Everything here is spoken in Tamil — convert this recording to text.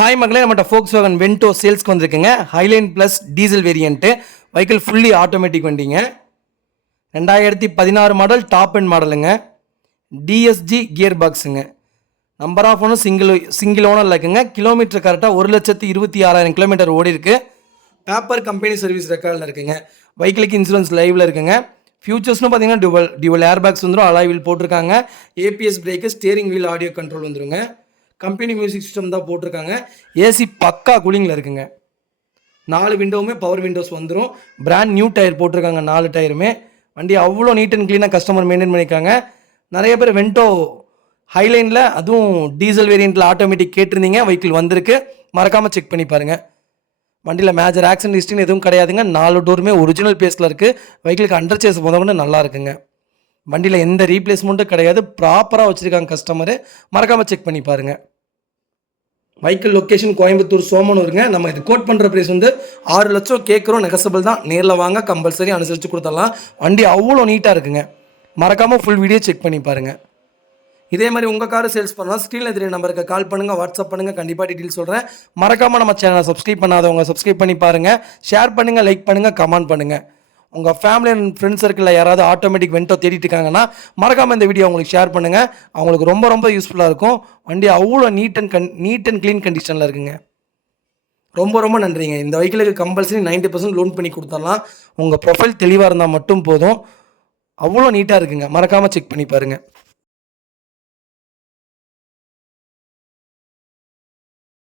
ஹாய் மக்களே, நம்மகிட்ட Volkswagen Vento சேல்ஸ்க்கு வந்திருக்குங்க. Highline plus diesel variant. Vehicle fully automatic வண்டிங்க. 2016 மாடல், டாப் அண்ட் மாடலுங்க. டிஎஸ்ஜி கியர் பாக்ஸுங்க. Number of owner single owner இருக்குங்க. கிலோமீட்டர் கரெக்டாக 1,26,000 கிலோமீட்டர் ஓடி இருக்கு. பேப்பர் கம்பெனி சர்வீஸ் ரெக்கார்டில் இருக்குங்க. வெஹிக்கிளுக்கு இன்சூரன்ஸ் லைவில் இருக்குங்க. ஃபியூச்சர்ஸ்னு பார்த்தீங்கன்னா டியூவல் ஏர் பேக்ஸ் வந்துடும், அலாய் வீல் போட்டிருக்காங்க. ABS brake, steering wheel, audio control வந்துருங்க. கம்பெனி மியூசிக் சிஸ்டம் தான் போட்டிருக்காங்க. ஏசி பக்கா கூலிங்கில் இருக்குங்க. 4 விண்டோவுமே பவர் விண்டோஸ் வந்துடும். பிராண்ட் நியூ டயர் போட்டிருக்காங்க, 4 டயருமே. வண்டி அவ்வளோ நீட் அண்ட் க்ளீனாக கஸ்டமர் மெயின்டைன் பண்ணியிருக்காங்க. நிறைய பேர் வென்டோ ஹைலைனில் அதுவும் டீசல் வேரியண்ட்டில் ஆட்டோமேட்டிக் கேட்டிருந்தீங்க. வெஹிக்கிள் வந்திருக்கு, மறக்காமல் செக் பண்ணி பாருங்கள். வண்டியில் மேஜர் ஆக்சிடென்ட் ஹிஸ்ட்ரின்னு எதுவும் கிடையாதுங்க. 4 டோருமே ஒரிஜினல் பேஸில் இருக்குது. வெஹிக்கிளுக்கு அண்டர் சேஸ் போதவொன்னே நல்லா இருக்குங்க. வண்டியில் எந்த ரீப்ளேஸ்மெண்ட்டும் கிடையாது, ப்ராப்பராக வச்சுருக்காங்க கஸ்டமரு. மறக்காமல் செக் பண்ணி பாருங்கள். வெஹிக்கிள் லொக்கேஷன் கோயம்புத்தூர் சோமனூருங்க. நம்ம இது கோட் பண்ணுற ப்ரைஸ் வந்து 6 லட்சம் கேட்குறோம். நெகசபிள் தான். நேரில் வாங்க, கம்பல்சரி அனுசரித்து கொடுத்துடலாம். வண்டி அவ்வளோ நீட்டாக இருக்குங்க. மறக்காமல் ஃபுல் வீடியோ செக் பண்ணி பாருங்கள். இதே மாதிரி உங்கள் காரை சேல்ஸ் பண்ணலாம். ஸ்க்ரீனில் தெரிய நம்பருக்கு கால் பண்ணுங்கள், வாட்ஸ்அப் பண்ணுங்கள். கண்டிப்பாக டீட்டெயில் சொல்கிறேன். மறக்காமல் நம்ம சேனலை சப்ஸ்கிரைப் பண்ணாதவங்க சப்ஸ்கிரைப் பண்ணி பாருங்கள். ஷேர் பண்ணுங்கள், லைக் பண்ணுங்கள், கமெண்ட் பண்ணுங்கள். உங்கள் ஃபேமிலி அண்ட் ஃப்ரெண்ட்ஸ் சர்க்கிளில் யாராவது ஆட்டோமேட்டிக் வென்டோ தேடிட்டு இருக்காங்கன்னா மறக்காமல் இந்த வீடியோ அவங்களுக்கு ஷேர் பண்ணுங்கள். அவங்களுக்கு ரொம்ப ரொம்ப யூஸ்ஃபுல்லாக இருக்கும். வண்டி அவ்வளோ நீட் அண்ட் க்ளீன் கண்டிஷனில் இருக்குங்க. ரொம்ப ரொம்ப நன்றிங்க. இந்த வெஹிக்கிளுக்கு கம்பல்சரி 90% லோன் பண்ணி கொடுத்துடலாம். உங்கள் ப்ரொஃபைல் தெளிவாக இருந்தால் மட்டும் போதும். அவ்வளோ நீட்டாக இருக்குங்க. மறக்காமல் செக் பண்ணி பாருங்கள்.